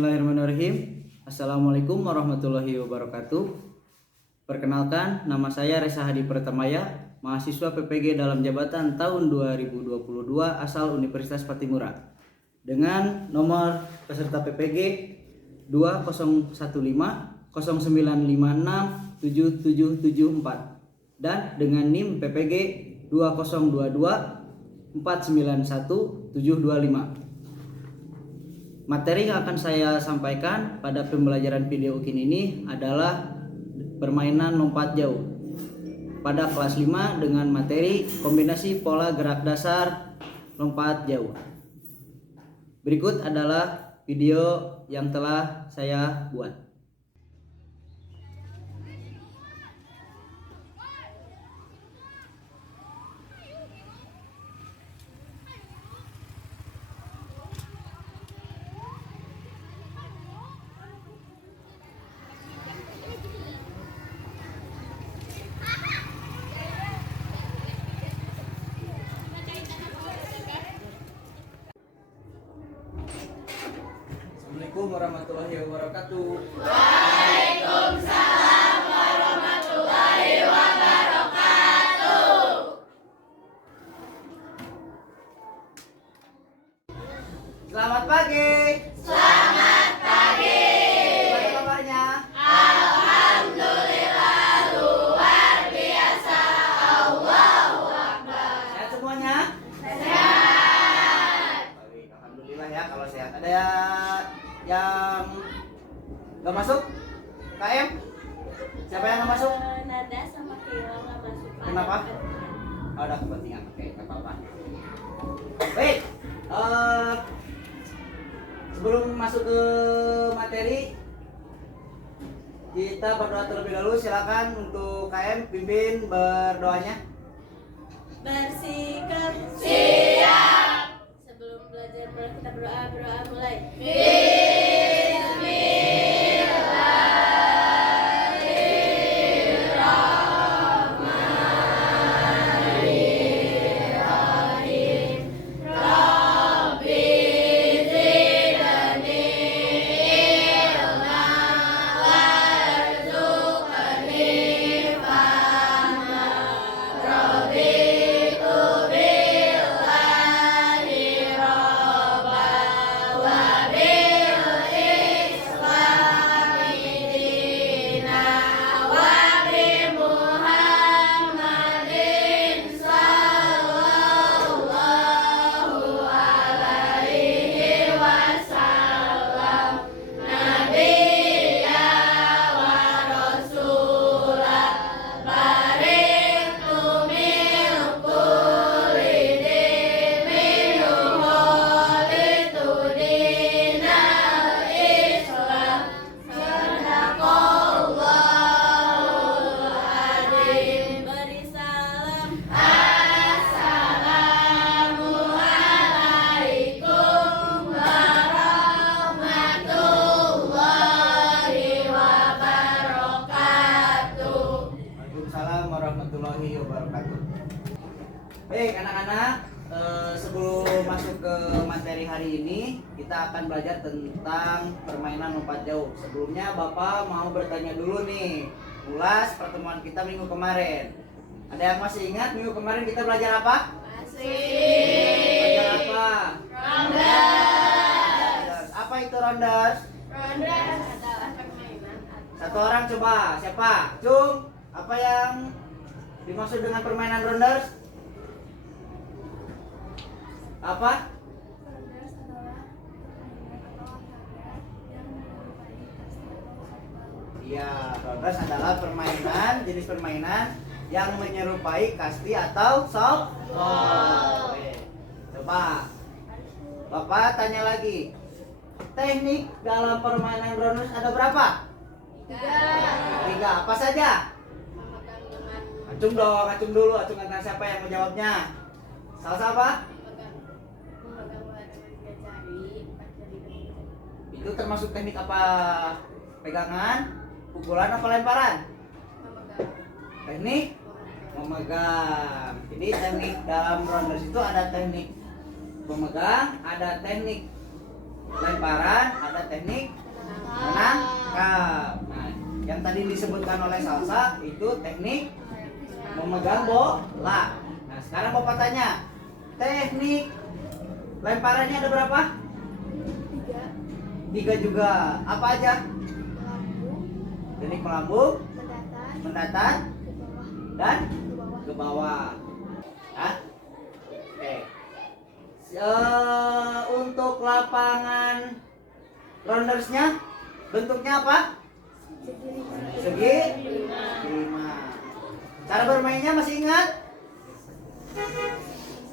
Bismillahirrahmanirrahim. Assalamualaikum warahmatullahi wabarakatuh. Perkenalkan, nama saya Reza Hadi Pratamaya, mahasiswa PPG dalam jabatan tahun 2022 asal Universitas Patimura. Dengan nomor peserta PPG 2015 0956 7774 dan dengan NIM PPG 2022 491 725. Materi yang akan saya sampaikan pada pembelajaran video kini ini adalah permainan lompat jauh pada kelas 5 dengan materi kombinasi pola gerak dasar lompat jauh. Berikut adalah video yang telah saya buat. Assalamualaikum warahmatullahi wabarakatuh. Waalaikumsalam warahmatullahi wabarakatuh. Selamat pagi. Selamat pagi. Bagaimana kabarnya? Alhamdulillah luar biasa. Allahu Akbar. Sehat semuanya? Sehat. Baik, alhamdulillah ya kalau sehat. Ada yang nggak masuk? KM? Siapa yang nggak masuk? Nada sama Kila nggak masuk. Kenapa? Oh, ada kepentingan. Oke, nggak apa-apa. Baik, sebelum masuk ke materi, kita berdoa terlebih dahulu. Silakan untuk KM pimpin berdoanya. Bersikap siap. Sebelum belajar mulai kita berdoa mulai. Waalaikumsalam warahmatullahi wabarakatuh. Baik anak-anak, sebelum masuk ke materi hari ini, kita akan belajar tentang permainan lompat jauh. Sebelumnya Bapak mau bertanya dulu nih, ulas pertemuan kita minggu kemarin. Ada yang masih ingat minggu kemarin kita belajar apa? Belajar apa? Rondas. Apa itu rondas? Rondas adalah permainan. Satu orang coba, siapa? Cung, apa yang dimaksud dengan permainan rondas? Apa? Rondas adalah permainan atau olahraga yang menyerupai kasti atau softball. Iya, rondas adalah permainan, jenis permainan yang menyerupai kasti atau softball. Oke. Coba, Bapak tanya lagi. Teknik dalam permainan rondas ada berapa? 3. Apa saja? Memegang dengan Acung dong, acung dulu, acung antara siapa yang mau jawabnya? Salah apa? memegang bola dengan 3 jari, 4 jari dan 3 jari. Itu termasuk teknik apa? Pegangan, pukulan, apa lemparan? Memegang. Teknik memegang. Jadi teknik dalam rondas itu ada teknik memegang, ada teknik lemparan, ada teknik menangkap. Nah, yang tadi disebutkan oleh Salsa itu teknik memegang bola. Nah, sekarang Bapak tanya, teknik lemparannya ada berapa? 3 juga. Apa aja? Teknik melambung, mendatar, dan ke bawah. Nah, oke. Untuk lapangan roundersnya bentuknya apa? Segi 5. Cara bermainnya masih ingat?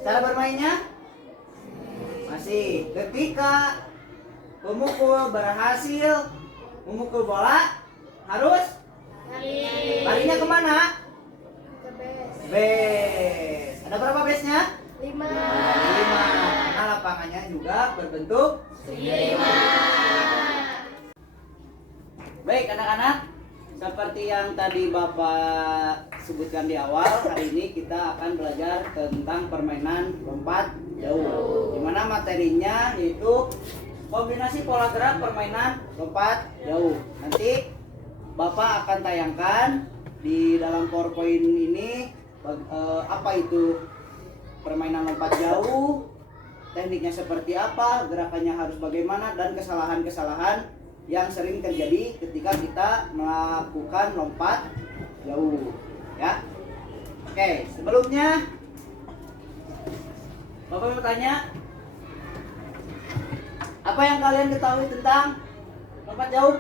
Cara bermainnya? Masih. Ketika pemukul berhasil memukul bola, harus larinya kemana? Base. Ada berapa base-nya? 5. Karena lapangannya juga berbentuk 5. Baik anak-anak, seperti yang tadi Bapak sebutkan di awal, hari ini kita akan belajar tentang permainan lompat jauh. Dimana materinya yaitu kombinasi pola gerak permainan lompat jauh. Nanti Bapak akan tayangkan di dalam PowerPoint ini apa itu permainan lompat jauh, tekniknya seperti apa, gerakannya harus bagaimana, dan kesalahan-kesalahan yang sering terjadi ketika kita melakukan lompat jauh, ya. Oke, sebelumnya Bapak mau tanya, apa yang kalian ketahui tentang lompat jauh?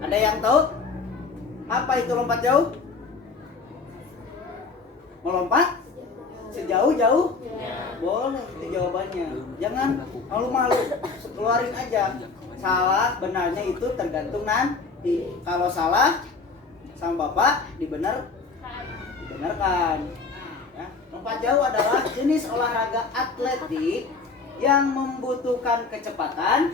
Ada yang tahu? Apa itu lompat jauh? Melompat sejauh-jauh? Boleh, itu jawabannya. Jangan malu-malu, keluarin aja. Salah, benarnya itu tergantung nanti. Kalau salah, sama Bapak dibenarkan. Ya. Lompat jauh adalah jenis olahraga atletik yang membutuhkan kecepatan,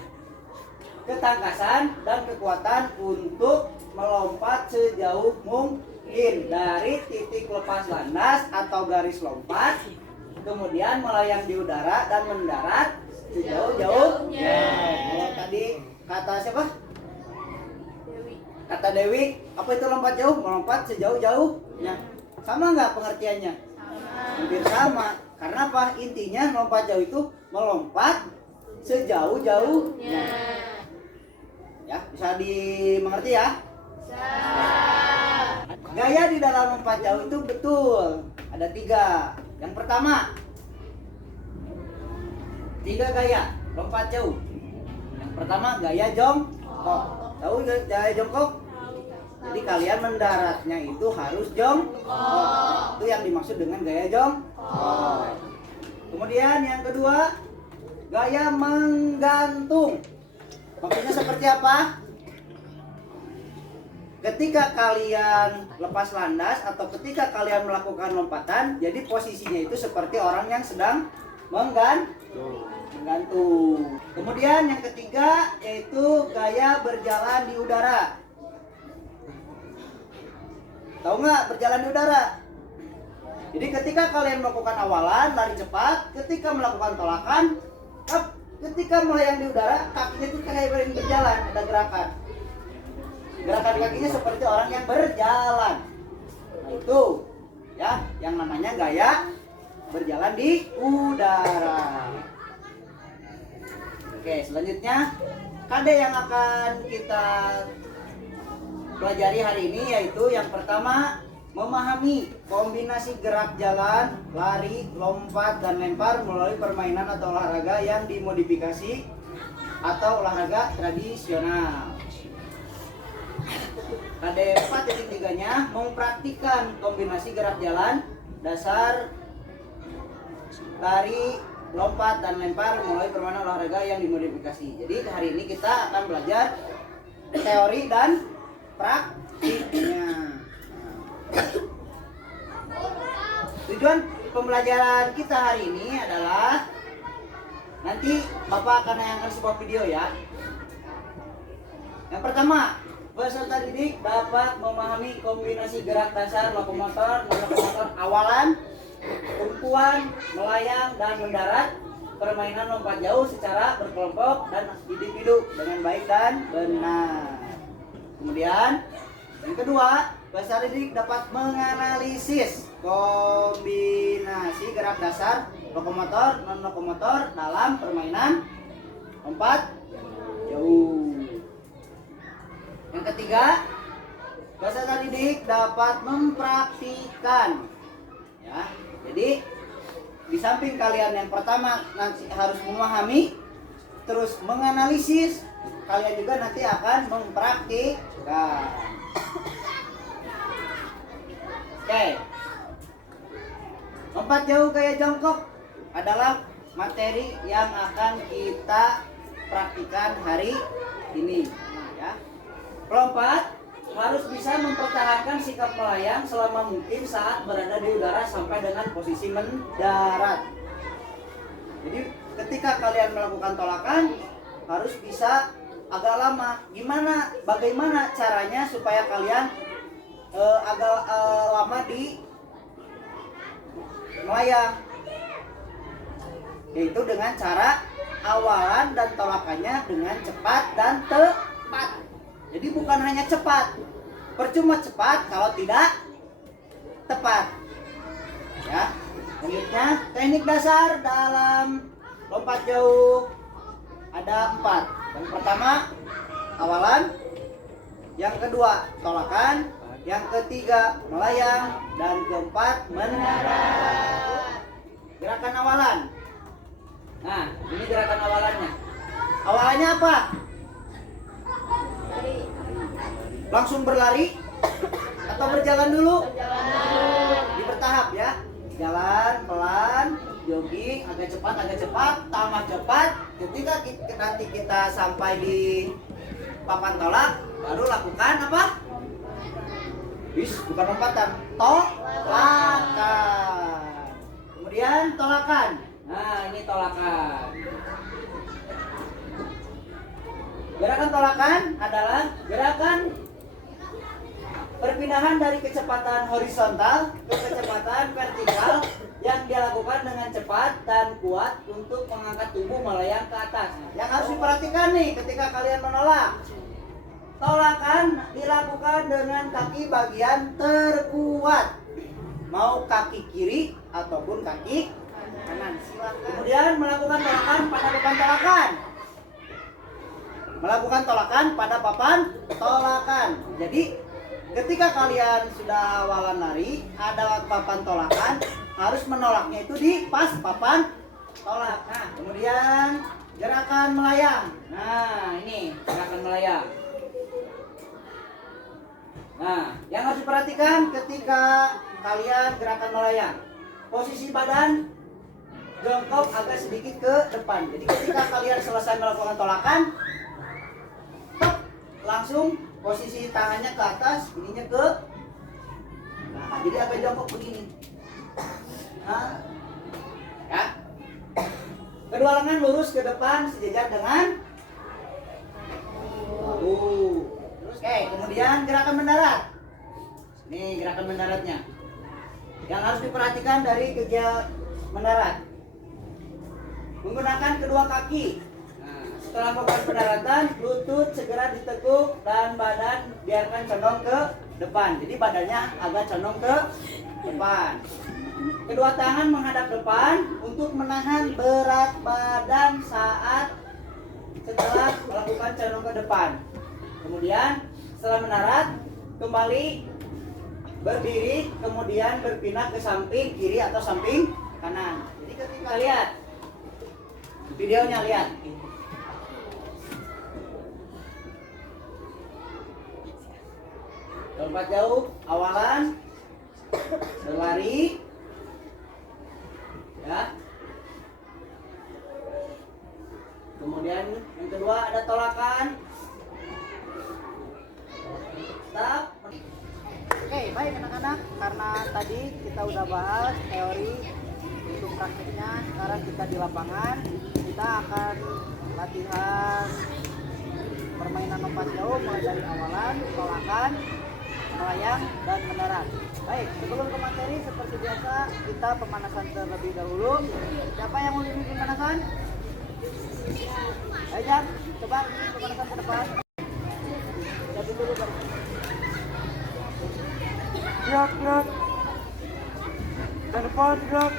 ketangkasan, dan kekuatan untuk melompat sejauh mungkin dari titik lepas landas atau garis lompat, kemudian melayang di udara dan mendarat sejauh-jauhnya. Kalau tadi kata siapa? Kata Dewi, apa itu lompat jauh? Melompat sejauh-jauhnya. Sama nggak pengertiannya? Hampir sama. Karena apa? Intinya lompat jauh itu melompat sejauh-jauhnya. Ya, bisa dimengerti ya? Gaya di dalam lompat jauh itu betul. Ada 3. Yang pertama, 3 gaya lompat jauh. Yang pertama gaya jongkok. Tahu gaya jongkok? Jadi kalian mendaratnya itu harus jongkok. Itu yang dimaksud dengan gaya jongkok. Kemudian yang kedua, gaya menggantung. Maksudnya seperti apa? Ketika kalian lepas landas atau ketika kalian melakukan lompatan, jadi posisinya itu seperti orang yang sedang menggantung. Kemudian yang ketiga yaitu gaya berjalan di udara. Tahu nggak berjalan di udara? Jadi ketika kalian melakukan awalan lari cepat, ketika melakukan tolakan, ketika melayang di udara, kakinya itu kayak berjalan, ada gerakan. Gerakan kakinya seperti orang yang berjalan. Nah, itu ya yang namanya gaya berjalan di udara. Oke, selanjutnya kade yang akan kita pelajari hari ini yaitu yang pertama, memahami kombinasi gerak jalan, lari, lompat, dan lempar melalui permainan atau olahraga yang dimodifikasi atau olahraga tradisional. KD 4.3-nya mempraktikkan kombinasi gerak jalan, dasar, lari, lompat, dan lempar melalui permainan olahraga yang dimodifikasi. Jadi hari ini kita akan belajar teori dan praktiknya. Tujuan pembelajaran kita hari ini adalah nanti Bapak akan nayangkan sebuah video ya. Yang pertama, peserta didik dapat memahami kombinasi gerak dasar lokomotor awalan, tumpuan, melayang, dan mendarat permainan lompat jauh secara berkelompok dan individu dengan baik dan benar. Kemudian yang kedua, peserta didik dapat menganalisis kombinasi gerak dasar lokomotor non lokomotor dalam permainan lompat jauh. Yang ketiga, peserta didik dapat mempraktikkan, ya. Jadi di samping kalian yang pertama nanti harus memahami, terus menganalisis, kalian juga nanti akan mempraktikkan. Oke. Lompat jauh gaya jongkok adalah materi yang akan kita praktikan hari ini, ya. Pelompat harus bisa mempertahankan sikap melayang selama mungkin saat berada di udara sampai dengan posisi mendarat. Jadi ketika kalian melakukan tolakan harus bisa agak lama. Bagaimana caranya supaya kalian agak lama di melayang? Yaitu dengan cara awalan dan tolakannya dengan cepat dan tepat. Jadi bukan hanya cepat, percuma cepat kalau tidak tepat. Ya, selanjutnya teknik dasar dalam lompat jauh ada 4. Yang pertama awalan, yang kedua tolakan, yang ketiga melayang, dan keempat mendarat. Gerakan awalan. Nah, ini gerakan awalannya. Awalannya apa? Langsung berlari atau berjalan dulu? Di bertahap, ya. Jalan pelan, jogging agak cepat, tambah cepat. Ketika nanti kita sampai di papan tolak, baru lakukan apa? Bukan lompatan, tolakan. Kemudian tolakan. Nah, ini tolakan. Gerakan tolakan adalah gerakan perpindahan dari kecepatan horizontal ke kecepatan vertikal yang dilakukan dengan cepat dan kuat untuk mengangkat tubuh melayang ke atas. Yang harus diperhatikan nih ketika kalian menolak, tolakan dilakukan dengan kaki bagian terkuat, mau kaki kiri ataupun kaki kanan. Kemudian melakukan tolakan pada papan tolakan. Jadi ketika kalian sudah awalan lari, ada papan tolakan, harus menolaknya itu di pas papan tolak. Nah, kemudian gerakan melayang. Nah, ini gerakan melayang. Nah, yang harus diperhatikan ketika kalian gerakan melayang, posisi badan jongkok agak sedikit ke depan. Jadi ketika kalian selesai melakukan tolakan, langsung posisi tangannya ke atas, ininya ke, nah, jadi agak jongkok begini. Nah, ya. Kedua lengan lurus ke depan sejajar dengan terus, kemudian gerakan mendarat. Nih gerakan mendaratnya. Yang harus diperhatikan dari kegiatan mendarat, menggunakan kedua kaki. Setelah melakukan pendaratan, lutut segera ditekuk dan badan biarkan condong ke depan. Jadi badannya agak condong ke depan. Kedua tangan menghadap depan untuk menahan berat badan saat setelah melakukan condong ke depan. Kemudian setelah mendarat, kembali berdiri, kemudian berpindah ke samping kiri atau samping kanan. Jadi ketika lihat videonya, lihat. Lompat jauh, awalan, berlari, ya. Kemudian yang kedua ada tolakan. Stop. Oke, baik anak-anak, karena tadi kita udah bahas teori untuk praktiknya, sekarang kita di lapangan, kita akan latihan permainan lompat jauh mulai dari awalan, tolakan, melayang dan mendarat. Baik, sebelum ke materi seperti biasa kita pemanasan terlebih dahulu. Siapa yang mau memimpin pemanasan? Ayo Jan, coba pemanasan ke depan. Jadi dulu baru. Gerak, gerak. Ke depan, gerak.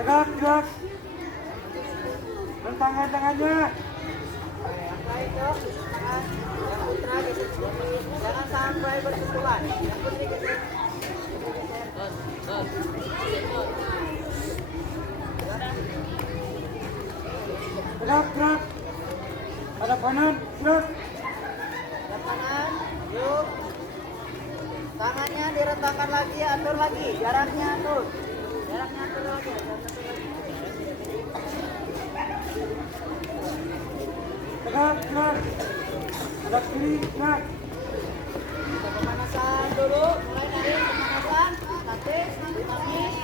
Tegak, gerak. Dan tangan-tangannya. Angkat dok, tangan. Yang putra geser sedikit. Jangan sampai bersentuhan. Yang putri geser. Gerak, gerak. Ada kanan, gerak. Ada kanan, yuk. Tangannya direntangkan lagi, atur lagi. Jaraknya atur. Jaraknya atur lagi. Gerak, gerak. Ada kiri, gerak. Kita pemanasan dulu. Mulai dari pemanasan. Statis, dinamis.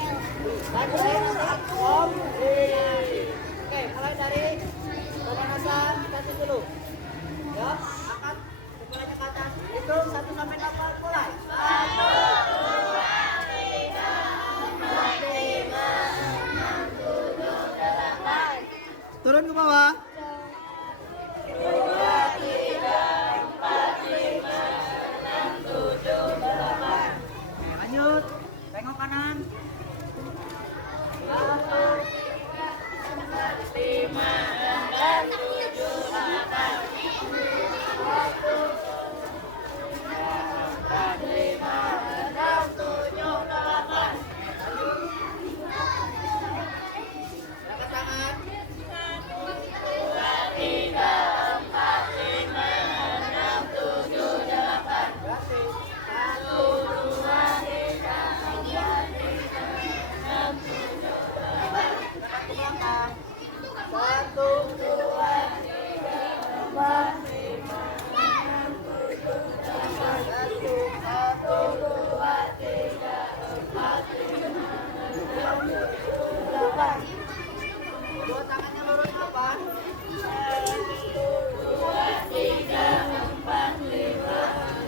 Statis, om. Oke, mulai dari pemanasan statis dulu. Ya, angkat kepalanya ke atas. Hitung 1 sampai 8, mulai. 1, 2, 3, 4, 5, 6, 7, 8. Turun ke bawah. 2, 3, 4, 5, 6, 7, 8. Oke, lanjut. Tengok kanan. 1, 5, 6, 7, 8. 1, 4, 5, 6, 7, 8. Angkat tangan. 2, 3, 4, 5, 6, 7, 8. Berarti 1, 2, 3, 4, 5, 6, 7, 8. Tekan ke belakang. 1, 2, 3, 4, 5, 6, 7, 8. 1, 2, 3, 4, 5, 6, 7, 8. Dua tangannya lurus ke depan. 1, 2, 3, 4, 5,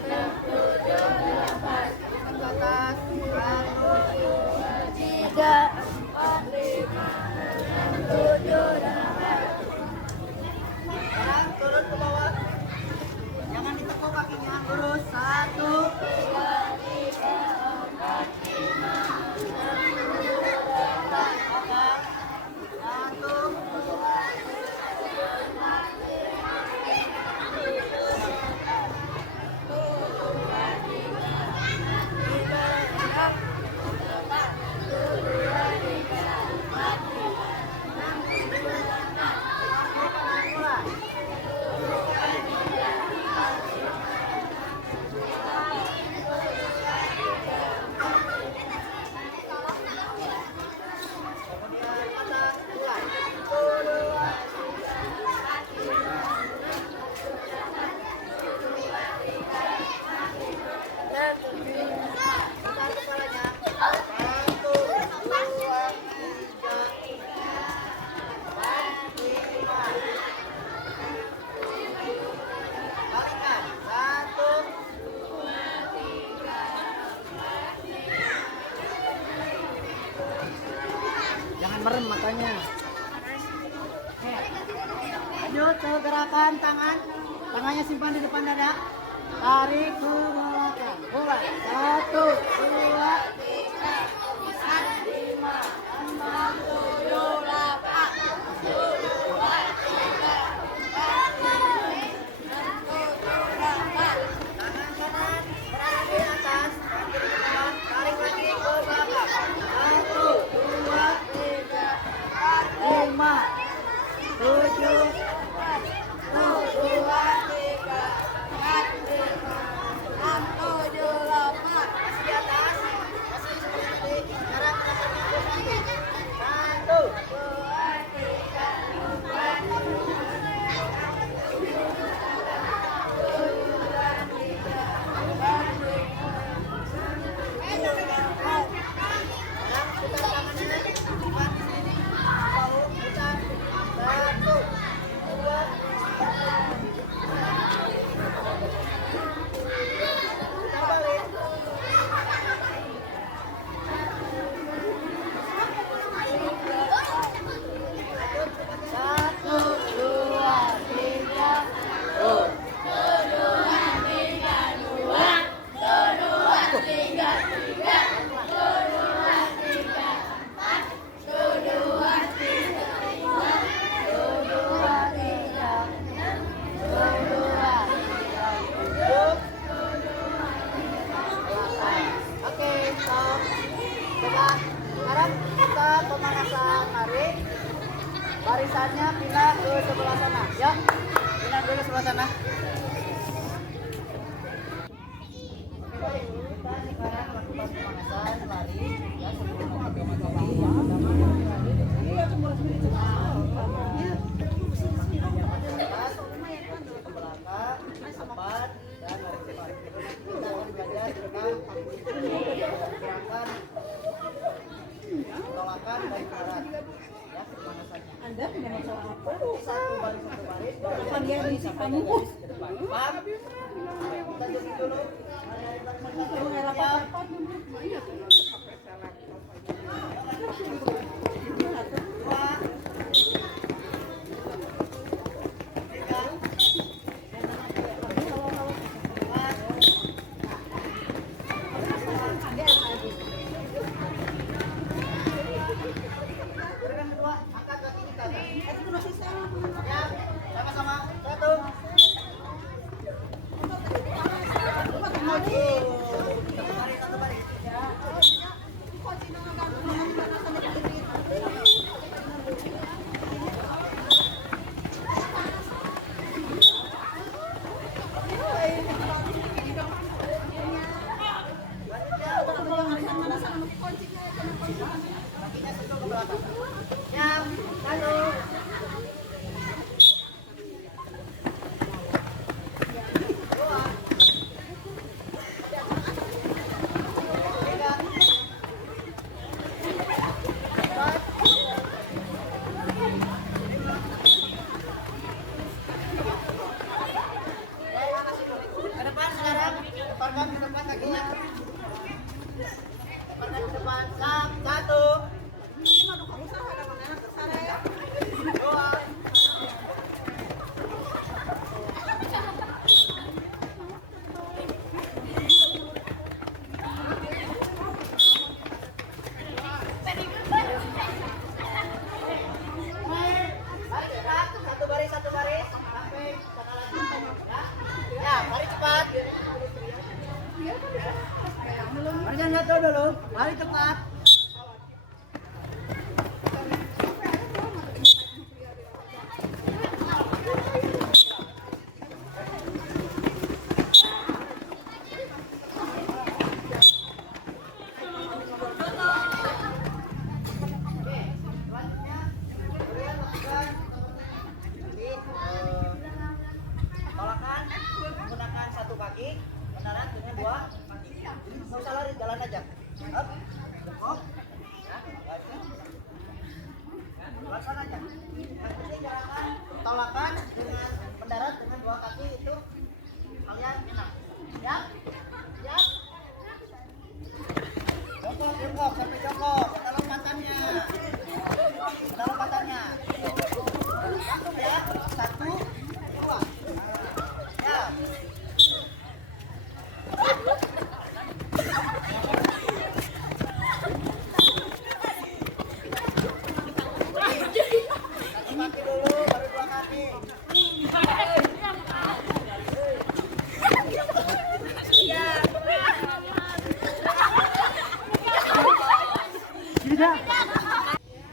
6, 7, 8. Angkat ke atas. 1, 2, 3, 4, 5, 6, 7, 8. Sekarang turun ke bawah. Jangan ditekuk kakinya, lurus. 1, 2, 3, 4, 5, 6, 7, 8. Angkat. 1, 2, 3, merem matanya. Lanjut ke gerakan tangan. Tangannya simpan di depan dada. Tarik ke belakang. Mulai. 1, 2, 3, 4, 5, 6, 7, 8. 1, 2, 3, 4, 5, 6, 7, 8. Tangan kanan berada di atas. Tangan kiri ke bawah. Tarik lagi ke belakang. 1, 2, 3, 4, 5, 7, 8. 1, 2, 3, 4, 5, 6, 7, 8. Masih di atas. Masih seperti tadi. ada, tidak masalah apa. Satu baris satu baris. Apa dia risik kamu? Paham? Kita jogging dulu. Kamu nggak rapat-rapat. Gerakan kedua, angkat kaki ke atas. Itu masih sama. Ya, sama-sama. Satu. Satu baris, satu baris. Kakinya sentuh ke belakang. Siap, satu. Dua. Tiga. Empat. Ke depan sekarang. Depankan ke depan kakinya. Depankan ke depan. Siap, satu. Dua. Satu baris sampai sana lagi. Ya, baris cepat. Barisnya jatuh dulu, baris cepat. Selanjutnya, kalian lakukan tolakan menggunakan satu kaki, mendarat dengan dua kaki. Nggak usah lari, jalan aja. Up, jongkok. Ya, barisnya. Ya, laksana aja. Yang penting gerakan tolakan dengan mendarat dengan dua kaki itu kalian enak. Siap? Siap? Jongkok, jongkok, sampai jongkok. Ada lompatannya. Ada lompatannya. Langsung ya. Satu, dua. Ya. Satu kaki dulu, baru dua kaki.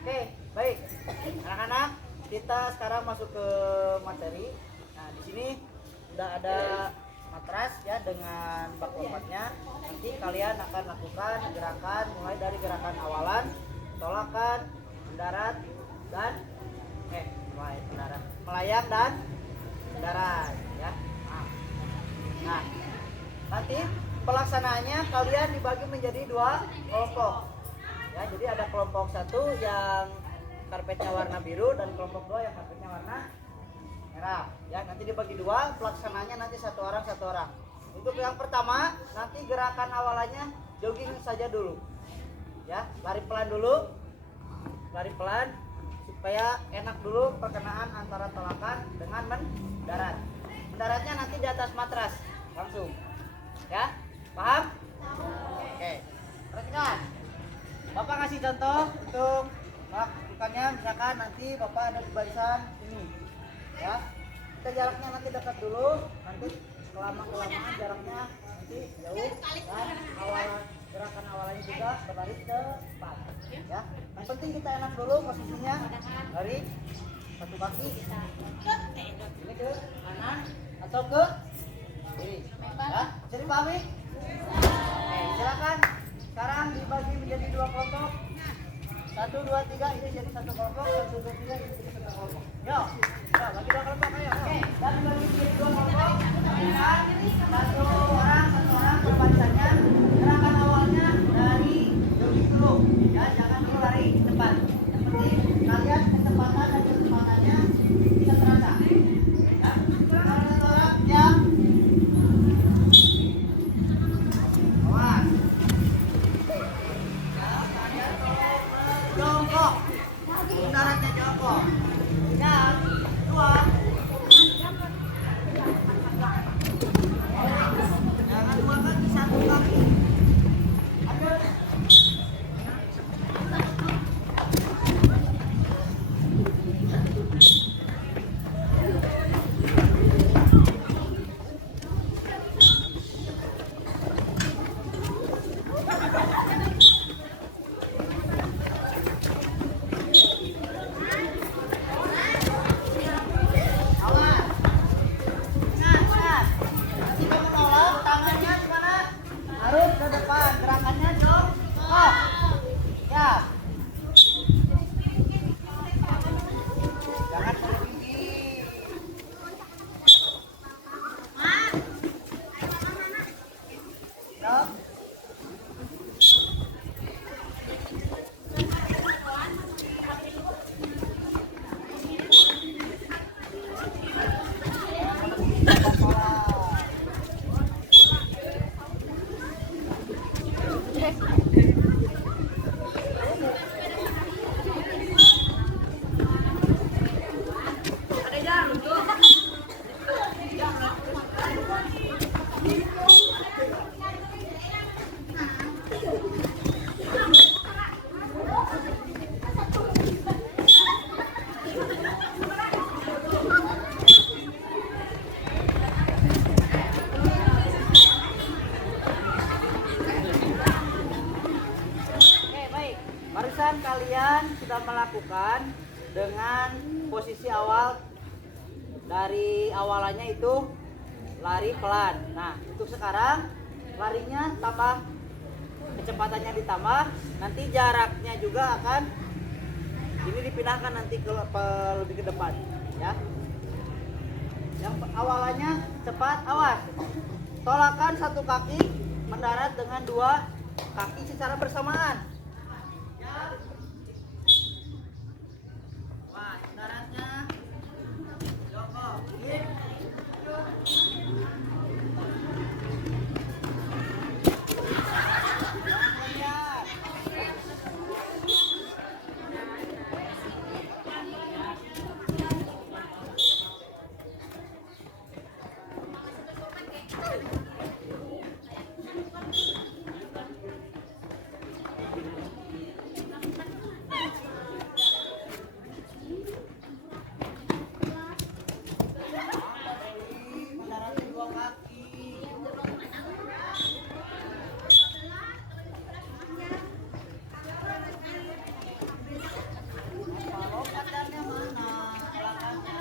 Oke, baik. Anak-anak, kita sekarang masuk ke materi. Nah, di sini udah ada matras ya dengan bak lompatnya. Nanti kalian akan lakukan gerakan mulai dari gerakan awalan, tolakan, mendarat dan mendarat, melayang dan mendarat ya. Nah, nanti pelaksanaannya kalian dibagi menjadi dua kelompok. Ya, jadi ada kelompok satu yang karpetnya warna biru dan kelompok dua yang karpetnya warna merah. Ya, nanti dibagi dua, pelaksananya nanti satu orang. Untuk yang pertama, nanti gerakan awalannya jogging saja dulu. Ya, lari pelan dulu. Lari pelan supaya enak dulu perkenaan antara tolakan dengan mendarat. Mendaratnya nanti di atas matras langsung. Ya, paham? Oke. Perhatikan. Bapak kasih contoh untuk melakukannya, misalkan nanti Bapak ada di barisan ini. Ya. Kita jaraknya nanti dekat dulu, nanti kelamaan jaraknya nanti jauh dan gerakan awalnya juga berlari ke depan. Ya. Yang penting kita enak dulu posisinya, lari satu kaki ini ke kanan atau ke kiri. Ya, bisa dipahami? Oke, silakan. Sekarang dibagi menjadi dua kelompok. 1, 2, 3 ini jadi satu kelompok. 1, 2, 3 ini jadi satu kelompok. Yo, bagi dua kelompok ayo. Oke, dan dibagi menjadi dua kelompok. Satu orang berbarisannya. Gerakan awalnya dari jogging dulu. Ya, jangan dulu lari ke depan. Yang penting kalian kecepatan dan Jangan dua kaki, satu kaki. Awas. Ingat. Jika menolak, tangannya di mana? Harus ke depan. Gerakannya jong. Oh. Ya. Jangan tinggi. Stop. Oke, baik. Barusan kalian sudah melakukan dengan posisi awal dari awalannya itu lari pelan. Nah, untuk sekarang larinya tambah, kecepatannya ditambah, nanti jaraknya juga akan ini dipindahkan nanti lebih ke depan, ya. Yang awalannya cepat, awas. Tolakan satu kaki mendarat dengan dua kaki secara bersamaan. Ya. Wah, mendaratnya jongkok. Ini. Lihat. Mendaratnya dua kaki. Lompatannya mana? Belakangnya.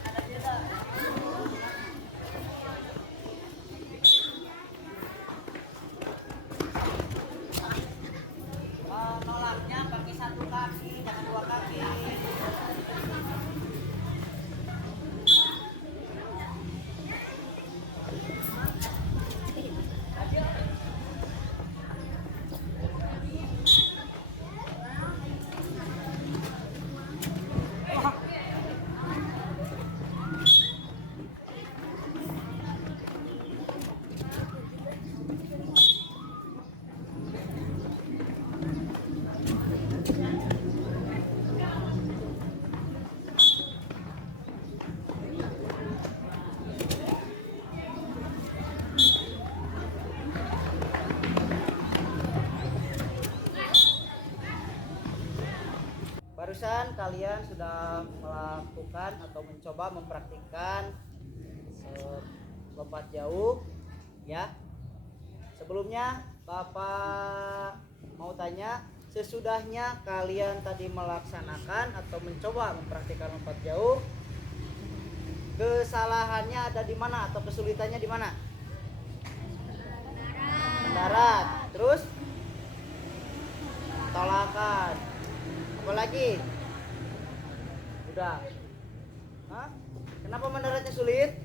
Ada beda. Nolaknya pakai satu kaki, jangan dua kaki. Barusan kalian sudah melakukan atau mencoba mempraktikkan lompat jauh, ya. Sebelumnya Bapak mau tanya, sesudahnya kalian tadi melaksanakan atau mencoba mempraktikkan lompat jauh, kesalahannya ada di mana atau kesulitannya di mana? Mendarat. Terus tolakan. Apa lagi? Udah. Hah? Kenapa mendaratnya sulit?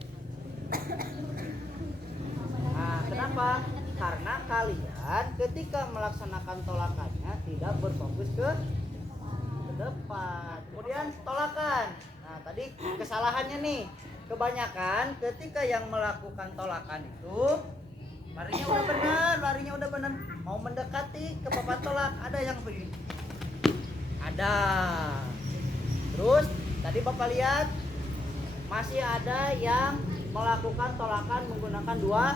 Nah, kenapa? Karena kalian ketika melaksanakan tolakannya tidak berfokus ke depan. Kemudian tolakan. Nah, tadi kesalahannya nih. Kebanyakan ketika yang melakukan tolakan itu Larinya udah benar. Mau mendekati ke papan tolak, ada yang begini. Ada. Terus tadi Bapak lihat masih ada yang melakukan tolakan menggunakan dua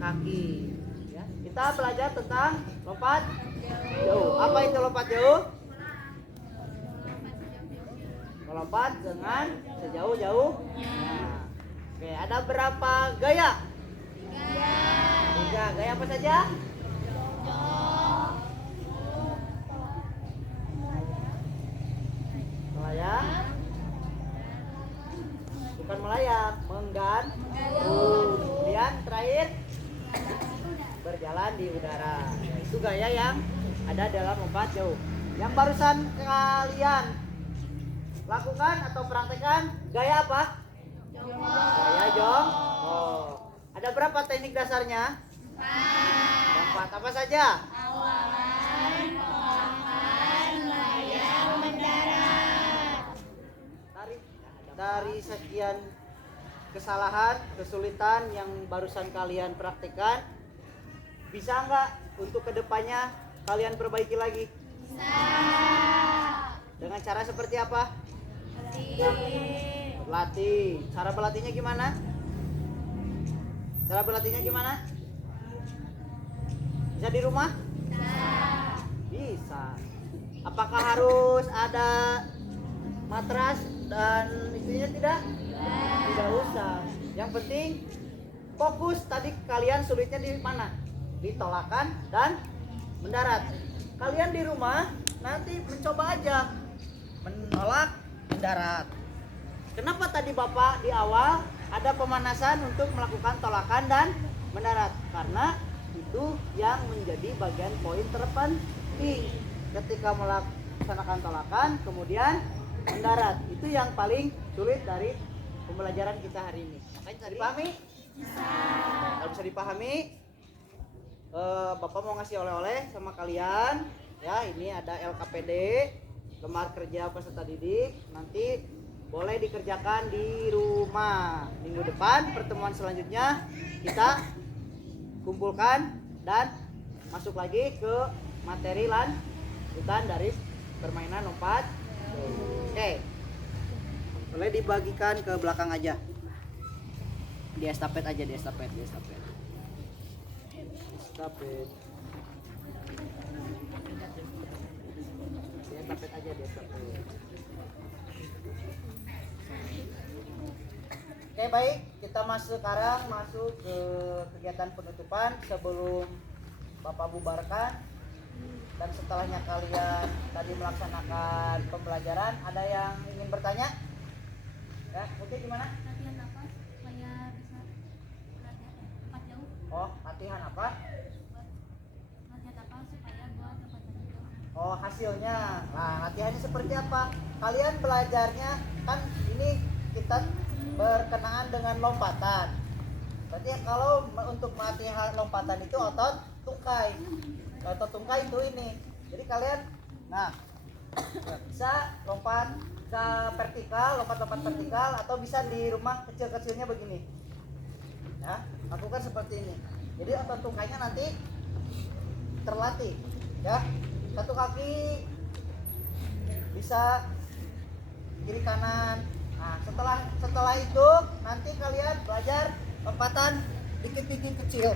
kaki. Ya, kita belajar tentang lompat jauh. Apa itu lompat jauh? Melompat dengan sejauh-jauh. Nah, oke, ada berapa gaya? Tiga. Gaya apa saja? Melayang. Bukan melayang, menggantung. Kemudian terakhir berjalan di udara. Itu gaya yang ada dalam lompat jauh. Yang barusan kalian lakukan atau praktekkan gaya apa? Gaya jong. Oh. Ada berapa teknik dasarnya? 4. Apa saja? Awalan, tolakan, melayang, mendarat. Dari sekian kesalahan, kesulitan yang barusan kalian praktekkan, bisa nggak untuk kedepannya kalian perbaiki lagi? Bisa. Dengan cara seperti apa? Berlatih. Cara berlatihnya gimana? Bisa di rumah? Bisa. Apakah harus ada matras dan itunya tidak? Tidak usah. Yang penting fokus. Tadi kalian sulitnya di mana? Di tolakan dan mendarat. Kalian di rumah nanti mencoba aja menolak, mendarat. Kenapa tadi Bapak di awal ada pemanasan untuk melakukan tolakan dan mendarat? Karena itu yang menjadi bagian poin terpenting ketika melaksanakan tolakan kemudian mendarat. Itu yang paling sulit dari pembelajaran kita hari ini. Makanya bisa dipahami? Bisa. Kalau bisa dipahami, Bapak mau ngasih oleh-oleh sama kalian. Ya, ini ada LKPD, lembar kerja peserta didik. Nanti boleh dikerjakan di rumah. Minggu depan pertemuan selanjutnya kita kumpulkan dan masuk lagi ke materi lanjutan dari permainan lompat. Oke. Boleh dibagikan ke belakang aja. Di estafet aja, di estafet. Estafet aja, di estafet. Oke, baik, kita sekarang masuk ke kegiatan penutupan sebelum Bapak bubarkan. Dan setelahnya kalian tadi melaksanakan pembelajaran, ada yang ingin bertanya? Ya, oke, gimana? Latihan apa supaya bisa lompat jauh? Oh, latihan apa? Latihan apa supaya buat lompat jauh? Oh, hasilnya. Nah, latihannya seperti apa? Kalian belajarnya kan ini kita berkenaan dengan lompatan. Berarti kalau untuk latihan lompatan itu otot tungkai. Otot tungkai itu ini. Jadi kalian bisa lompat ke vertikal, lompat-lompat vertikal, atau bisa di rumah kecil-kecilnya begini. Ya, lakukan seperti ini. Jadi otot tungkainya nanti terlatih. Ya, satu kaki bisa kiri kanan. Nah, setelah itu nanti kalian belajar lompatan dikit-dikit kecil.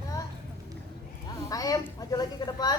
Ada KM, maju lagi ke depan.